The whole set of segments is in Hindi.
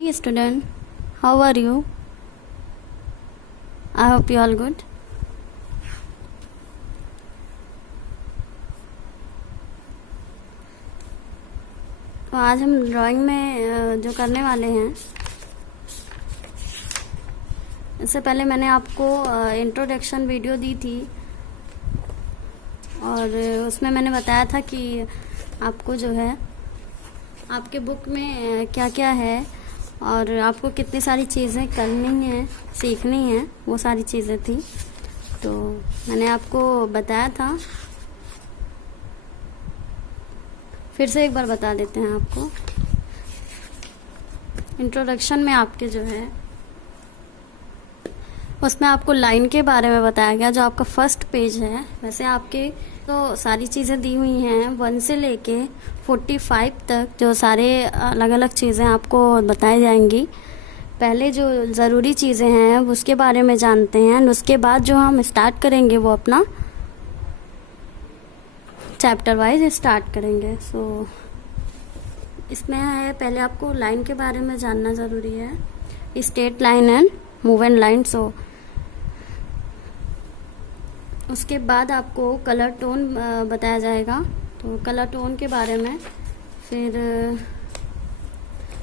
Hey student, how are you? I hope you all good. तो आज हम ड्राइंग में जो करने वाले हैं, इससे पहले मैंने आपको इंट्रोडक्शन वीडियो दी थी और उसमें मैंने बताया था कि आपको जो है आपके बुक में क्या क्या है और आपको कितनी सारी चीज़ें करनी हैं, सीखनी हैं, वो सारी चीज़ें थी। तो मैंने आपको बताया था, फिर से एक बार बता देते हैं आपको। इंट्रोडक्शन में आपके जो है उसमें आपको लाइन के बारे में बताया गया, जो आपका फर्स्ट पेज है। वैसे आपके तो सारी चीज़ें दी हुई हैं 1 से लेके 45 तक, जो सारे अलग अलग चीज़ें आपको बताई जाएंगी। पहले जो ज़रूरी चीज़ें हैं उसके बारे में जानते हैं, उसके बाद जो हम स्टार्ट करेंगे वो अपना चैप्टर वाइज स्टार्ट करेंगे। सो इसमें है, पहले आपको लाइन के बारे में जानना ज़रूरी है, straight line and move line. So उसके बाद आपको कलर टोन बताया जाएगा, तो कलर टोन के बारे में। फिर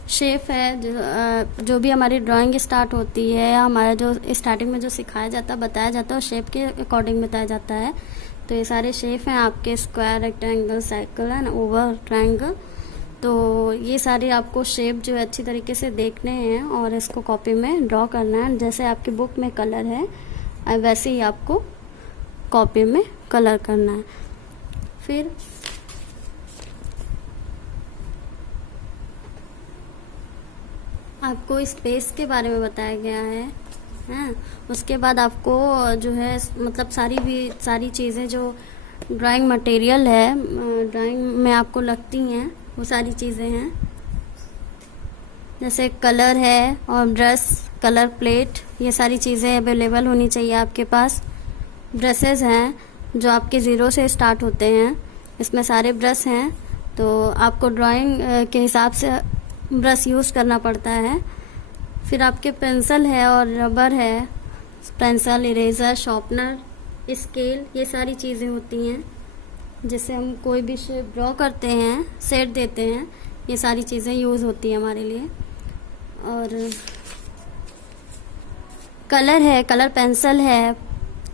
शेप है, जो भी हमारी ड्राइंग स्टार्ट होती है, हमारा जो स्टार्टिंग में जो सिखाया जाता है, बताया जाता है, और शेप के अकॉर्डिंग बताया जाता है। तो ये सारे शेप हैं आपके, square, rectangle, circle and Oval, triangle. तो ये सारे आपको शेप जो है अच्छी तरीके से देखने हैं और इसको कॉपी में ड्रॉ करना है। जैसे आपकी बुक में कलर है वैसे ही आपको कॉपी में कलर करना है। फिर आपको स्पेस के बारे में बताया गया है। उसके बाद आपको जो है मतलब सारी चीज़ें जो ड्राइंग मटेरियल है, ड्राइंग में आपको लगती हैं, वो सारी चीज़ें हैं। जैसे कलर है और ब्रश, कलर प्लेट, ये सारी चीज़ें अवेलेबल होनी चाहिए आपके पास। ब्रशेज़ हैं जो आपके ज़ीरो से स्टार्ट होते हैं, इसमें सारे ब्रश हैं। तो आपको ड्राइंग के हिसाब से ब्रश यूज़ करना पड़ता है। फिर आपके पेंसिल है और रबर है, पेंसिल, इरेज़र, शार्पनर, स्केल, ये सारी चीज़ें होती हैं जिससे हम कोई भी शेप ड्रॉ करते हैं, सेट देते हैं। ये सारी चीज़ें यूज़ होती हैं हमारे लिए। और कलर है, कलर पेंसिल है,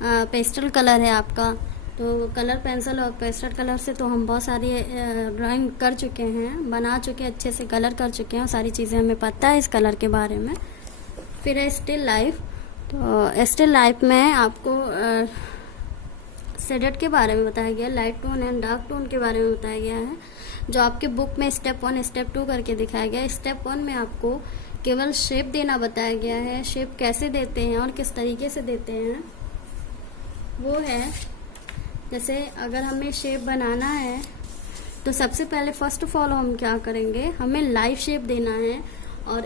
पेस्टल कलर है आपका। तो कलर पेंसिल और पेस्टल कलर से तो हम बहुत सारी ड्राइंग कर चुके हैं, बना चुके हैं, अच्छे से कलर कर चुके हैं, सारी चीज़ें हमें पता है इस कलर के बारे में। फिर है स्टिल लाइफ। तो स्टिल लाइफ में आपको शेडेड के बारे में बताया गया, light tone and dark tone के बारे में बताया गया है, जो आपके बुक में स्टेप 1 स्टेप 2 करके दिखाया गया है। स्टेप 1 में आपको केवल शेप देना बताया गया है, शेप कैसे देते हैं और किस तरीके से देते हैं वो है। जैसे अगर हमें शेप बनाना है तो सबसे पहले फर्स्ट ऑफ ऑल हम क्या करेंगे, हमें लाइव शेप देना है। और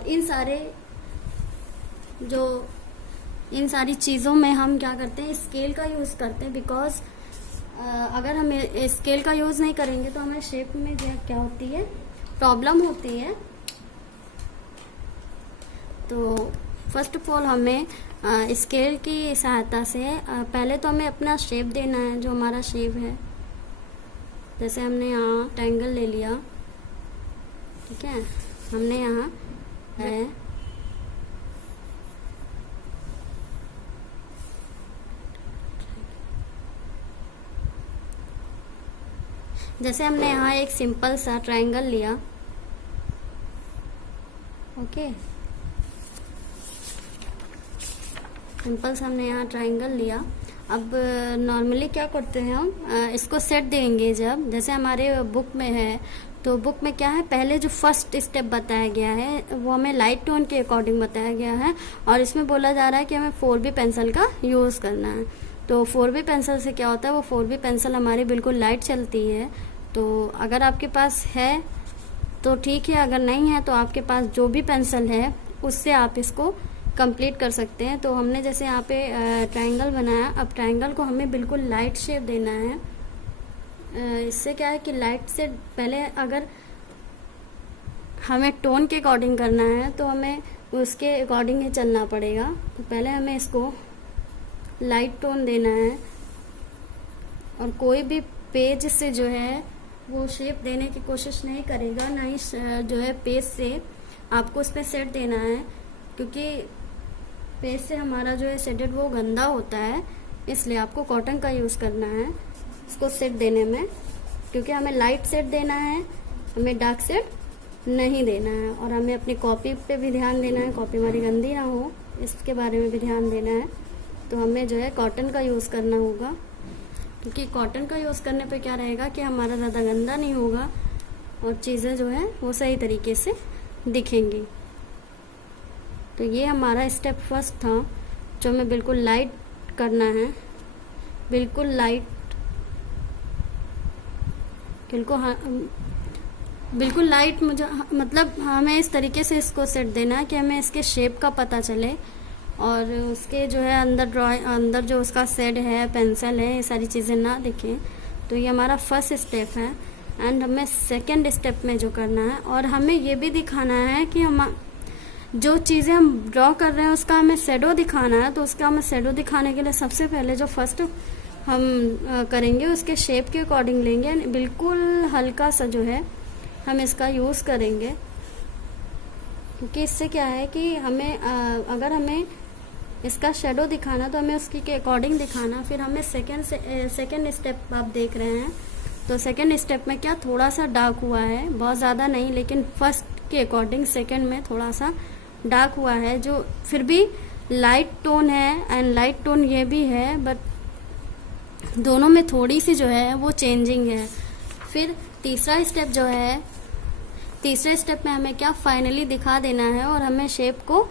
इन सारी चीज़ों में हम क्या करते हैं, स्केल का यूज़ करते हैं। बिकॉज अगर हम स्केल का यूज़ नहीं करेंगे तो हमें शेप में जो क्या होती है, प्रॉब्लम होती है। तो फर्स्ट ऑफ ऑल हमें स्केल की सहायता से पहले तो हमें अपना शेप देना है, जो हमारा शेप है। जैसे हमने यहाँ ट्रायंगल ले लिया, ठीक है, हमने यहाँ है जैसे हमने यहाँ एक सिंपल सा ट्रायंगल लिया, ओके, सिंपल सा हमने यहाँ ट्रायंगल लिया। अब नॉर्मली क्या करते हैं हम, इसको सेट देंगे जब, जैसे हमारे बुक में है, तो बुक में क्या है, पहले जो फर्स्ट स्टेप बताया गया है वो हमें लाइट टोन के अकॉर्डिंग बताया गया है। और इसमें बोला जा रहा है कि हमें 4B पेंसिल का यूज़ करना है। तो 4B पेंसिल से क्या होता है, वो 4B पेंसिल हमारी बिल्कुल लाइट चलती है। तो अगर आपके पास है तो ठीक है, अगर नहीं है तो आपके पास जो भी पेंसिल है उससे आप इसको कंप्लीट कर सकते हैं। तो हमने जैसे यहाँ पे ट्रायंगल बनाया, अब ट्रायंगल को हमें बिल्कुल लाइट शेप देना है। इससे क्या है कि लाइट से पहले अगर हमें टोन के अकॉर्डिंग करना है तो हमें उसके अकॉर्डिंग ही चलना पड़ेगा। तो पहले हमें इसको लाइट टोन देना है और कोई भी पेज से जो है वो शेप देने की कोशिश नहीं करेगा, ना ही जो है पेज से आपको उस पर सेट देना है, क्योंकि पेज से हमारा जो है सेटेड वो गंदा होता है, इसलिए आपको कॉटन का यूज़ करना है इसको सेट देने में, क्योंकि हमें लाइट सेट देना है, हमें डार्क सेट नहीं देना है। और हमें अपनी कॉपी पे भी ध्यान देना है, कॉपी हमारी गंदी ना हो, इसके बारे में भी ध्यान देना है। तो हमें जो है कॉटन का यूज़ करना होगा, क्योंकि कॉटन का यूज़ करने पे क्या रहेगा कि हमारा ज़्यादा गंदा नहीं होगा और चीज़ें जो है वो सही तरीके से दिखेंगी। तो ये हमारा स्टेप फर्स्ट था, जो हमें बिल्कुल लाइट करना है, बिल्कुल लाइट, बिल्कुल लाइट, मुझे मतलब हमें इस तरीके से इसको सेट देना है कि हमें इसके शेप का पता चले और उसके जो है अंदर जो उसका शेड है, पेंसिल है, ये सारी चीज़ें ना दिखें। तो ये हमारा फर्स्ट स्टेप है। एंड हमें सेकंड स्टेप में जो करना है, और हमें ये भी दिखाना है कि हम जो चीज़ें हम ड्रॉ कर रहे हैं उसका हमें शेडो दिखाना है। तो उसका हमें शेडो दिखाने के लिए सबसे पहले जो फर्स्ट हम करेंगे उसके शेप के अकॉर्डिंग लेंगे, बिल्कुल हल्का सा जो है हम इसका यूज़ करेंगे, क्योंकि इससे क्या है कि हमें अगर हमें इसका शेडो दिखाना तो हमें उसकी के अकॉर्डिंग दिखाना। फिर हमें सेकंड स्टेप आप देख रहे हैं, तो सेकंड स्टेप में क्या थोड़ा सा डार्क हुआ है, बहुत ज़्यादा नहीं, लेकिन फर्स्ट के अकॉर्डिंग सेकंड में थोड़ा सा डार्क हुआ है, जो फिर भी लाइट टोन है एंड लाइट टोन ये भी है, बट दोनों में थोड़ी सी जो है वो चेंजिंग है। फिर तीसरा स्टेप जो है, तीसरे स्टेप में हमें क्या फाइनली दिखा देना है और हमें शेप को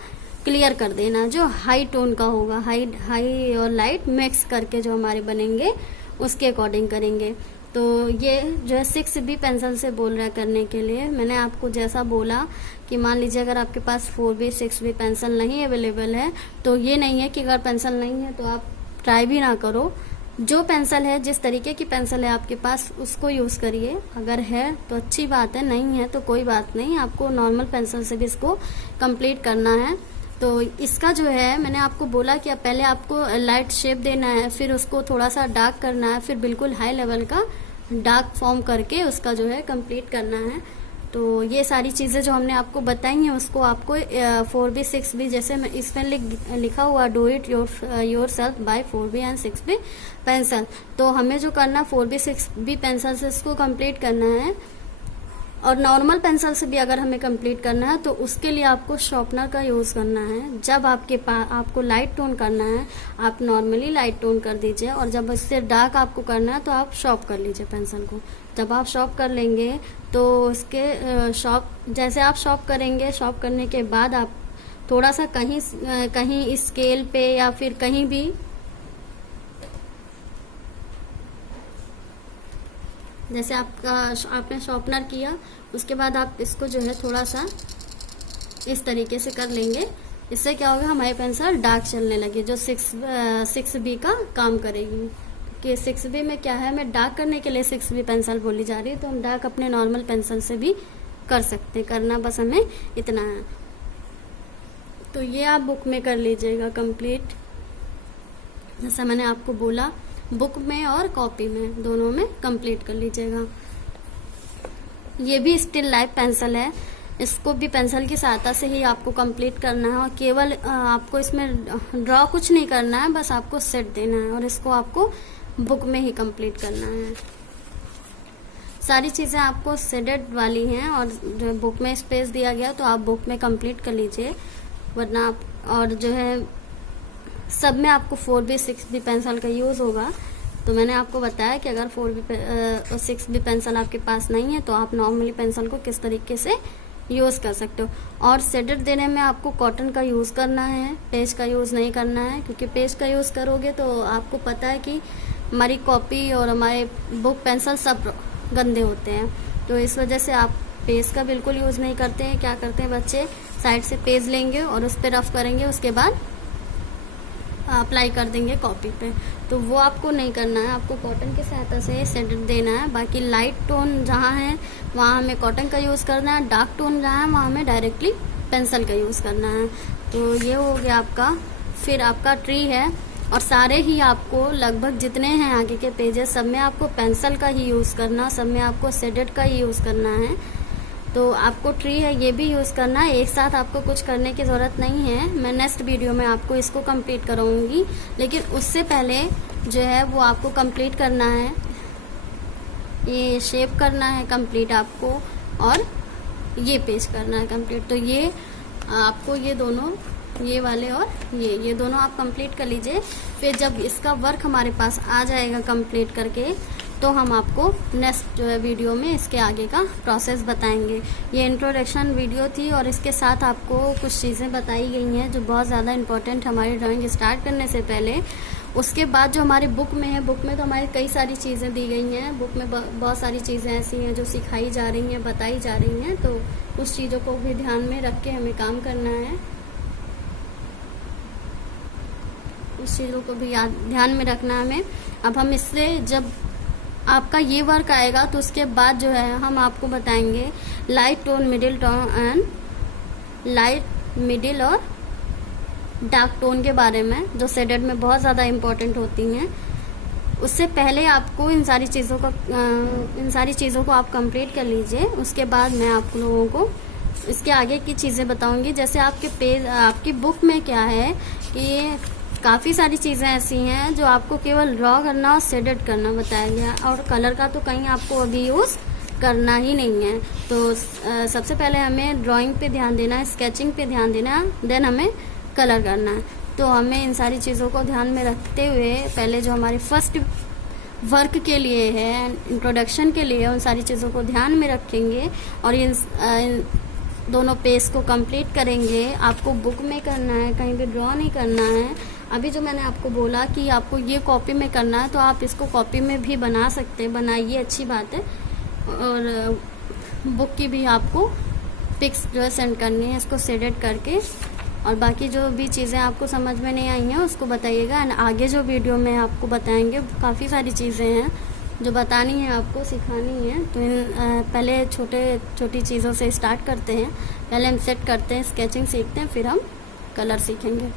क्लियर कर देना, जो हाई टोन का होगा, हाई और लाइट मिक्स करके जो हमारे बनेंगे उसके अकॉर्डिंग करेंगे। तो ये जो है 6B पेंसिल से बोल रहा है करने के लिए। मैंने आपको जैसा बोला कि मान लीजिए अगर आपके पास 4B 6B पेंसिल नहीं अवेलेबल है, तो ये नहीं है कि अगर पेंसिल नहीं है तो आप ट्राई भी ना करो। जो पेंसिल है, जिस तरीके की पेंसिल है आपके पास उसको यूज़ करिए। अगर है तो अच्छी बात है, नहीं है तो कोई बात नहीं, आपको नॉर्मल पेंसिल से भी इसको कंप्लीट करना है। तो इसका जो है मैंने आपको बोला कि पहले आपको लाइट शेप देना है, फिर उसको थोड़ा सा डार्क करना है, फिर बिल्कुल हाई लेवल का डार्क फॉर्म करके उसका जो है कंप्लीट करना है। तो ये सारी चीज़ें जो हमने आपको बताई हैं उसको आपको 4B 6B जैसे इसमें लिखा हुआ do it yourself by 4B and 6B pencil. तो हमें जो करना 4B 6B पेंसिल से इसको कंप्लीट करना है, और नॉर्मल पेंसिल से भी अगर हमें कंप्लीट करना है तो उसके लिए आपको शार्पनर का यूज़ करना है। जब आपके पास आपको लाइट टोन करना है आप नॉर्मली लाइट टोन कर दीजिए, और जब इससे डार्क आपको करना है तो आप शार्प कर लीजिए पेंसिल को। जब आप शार्प कर लेंगे तो उसके जैसे आप शार्प करेंगे, शार्प करने के बाद आप थोड़ा सा कहीं स्केल पे या फिर कहीं भी जैसे आपने शार्पनर किया, उसके बाद आप इसको जो है थोड़ा सा इस तरीके से कर लेंगे। इससे क्या होगा, हमारी पेंसिल डार्क चलने लगी, जो 6B का काम करेगी। कि 6B में क्या है, मैं डार्क करने के लिए 6B पेंसिल बोली जा रही है, तो हम डार्क अपने नॉर्मल पेंसिल से भी कर सकते हैं, करना बस हमें इतना है। तो ये आप बुक में कर लीजिएगा कंप्लीट, जैसा मैंने आपको बोला, बुक में और कॉपी में दोनों में कंप्लीट कर लीजिएगा। ये भी स्टिल लाइफ पेंसिल है, इसको भी पेंसिल की सहायता से ही आपको कंप्लीट करना है, और केवल आपको इसमें ड्रॉ कुछ नहीं करना है, बस आपको सेट देना है और इसको आपको बुक में ही कंप्लीट करना है। सारी चीज़ें आपको सेडेड वाली हैं, और जो बुक में स्पेस दिया गया तो आप बुक में कंप्लीट कर लीजिए, वरना आप और जो है सब में आपको 4B 6B पेंसिल का यूज़ होगा। तो मैंने आपको बताया कि अगर 4B और 6B पेंसिल आपके पास नहीं है तो आप नॉर्मली पेंसिल को किस तरीके से यूज़ कर सकते हो। और शेडर देने में आपको कॉटन का यूज़ करना है, पेज का यूज़ नहीं करना है, क्योंकि पेज का यूज़ करोगे तो आपको पता है कि हमारी कॉपी और हमारे बुक पेंसिल सब गंदे होते हैं। तो इस वजह से आप पेज का बिल्कुल यूज़ नहीं करते हैं। क्या करते हैं बच्चे, साइड से पेज लेंगे और उस पर रफ करेंगे, उसके बाद अप्लाई कर देंगे कॉपी पे, तो वो आपको नहीं करना है। आपको कॉटन की सहायता से सेट देना है। बाकी लाइट टोन जहाँ है वहाँ हमें कॉटन का यूज़ करना है, डार्क टोन जहाँ है वहाँ हमें डायरेक्टली पेंसिल का यूज़ करना है। तो ये हो गया आपका। फिर आपका ट्री है, और सारे ही आपको लगभग जितने हैं आगे के पेजेस सब में आपको पेंसिल का ही यूज़ करना, सब में आपको शेडेड का ही यूज़ करना है। तो आपको ट्री है ये भी यूज़ करना है। एक साथ आपको कुछ करने की ज़रूरत नहीं है। मैं नेक्स्ट वीडियो में आपको इसको कंप्लीट कराऊंगी, लेकिन उससे पहले जो है वो आपको कंप्लीट करना है, ये शेप करना है कंप्लीट आपको, और ये पेज करना है कंप्लीट। तो ये आपको ये दोनों, ये वाले और ये दोनों आप कंप्लीट कर लीजिए। फिर जब इसका वर्क हमारे पास आ जाएगा कंप्लीट करके, तो हम आपको नेक्स्ट जो है वीडियो में इसके आगे का प्रोसेस बताएंगे। ये इंट्रोडक्शन वीडियो थी, और इसके साथ आपको कुछ चीज़ें बताई गई हैं जो बहुत ज़्यादा इम्पोर्टेंट हमारी ड्राइंग स्टार्ट करने से पहले। उसके बाद जो हमारी बुक में है, बुक में तो हमारी कई सारी चीज़ें दी गई हैं। बुक में बहुत सारी चीज़ें ऐसी हैं जो सिखाई जा रही हैं, बताई जा रही हैं। तो उस चीज़ों को भी ध्यान में रख के हमें काम करना है, उस चीज़ों को भी ध्यान में रखना है हमें। अब हम इससे जब आपका ये वर्क आएगा तो उसके बाद जो है हम आपको बताएंगे light tone, middle tone and light, middle और डार्क टोन के बारे में, जो शेडेड में बहुत ज़्यादा इम्पोर्टेंट होती हैं। उससे पहले आपको इन सारी चीज़ों को आप कंप्लीट कर लीजिए। उसके बाद मैं आप लोगों को इसके आगे की चीज़ें बताऊंगी। जैसे आपके पेज, आपकी बुक में क्या है कि काफ़ी सारी चीज़ें ऐसी हैं जो आपको केवल ड्रॉ करना और शेडेड करना बताया गया, और कलर का तो कहीं आपको अभी यूज़ करना ही नहीं है। तो सबसे पहले हमें ड्राइंग पे ध्यान देना है, स्केचिंग पे ध्यान देना है, देन हमें कलर करना है। तो हमें इन सारी चीज़ों को ध्यान में रखते हुए पहले जो हमारी फर्स्ट वर्क के लिए है, इंट्रोडक्शन के लिए, उन सारी चीज़ों को ध्यान में रखेंगे और इन दोनों पेज को कंप्लीट करेंगे। आपको बुक में करना है, कहीं भी ड्रॉ नहीं करना है। अभी जो मैंने आपको बोला कि आपको ये कॉपी में करना है, तो आप इसको कॉपी में भी बना सकते हैं, बनाइए, अच्छी बात है। और बुक की भी आपको पिक्स जो है सेंड करनी है इसको शेडेड करके। और बाकी जो भी चीज़ें आपको समझ में नहीं आई हैं उसको बताइएगा, एंड आगे जो वीडियो में आपको बताएंगे काफ़ी सारी चीज़ें हैं जो बतानी है, आपको सिखानी है। तो पहले छोटी चीज़ों से स्टार्ट करते हैं। पहले हम सेट करते हैं, स्केचिंग सीखते हैं, फिर हम कलर सीखेंगे।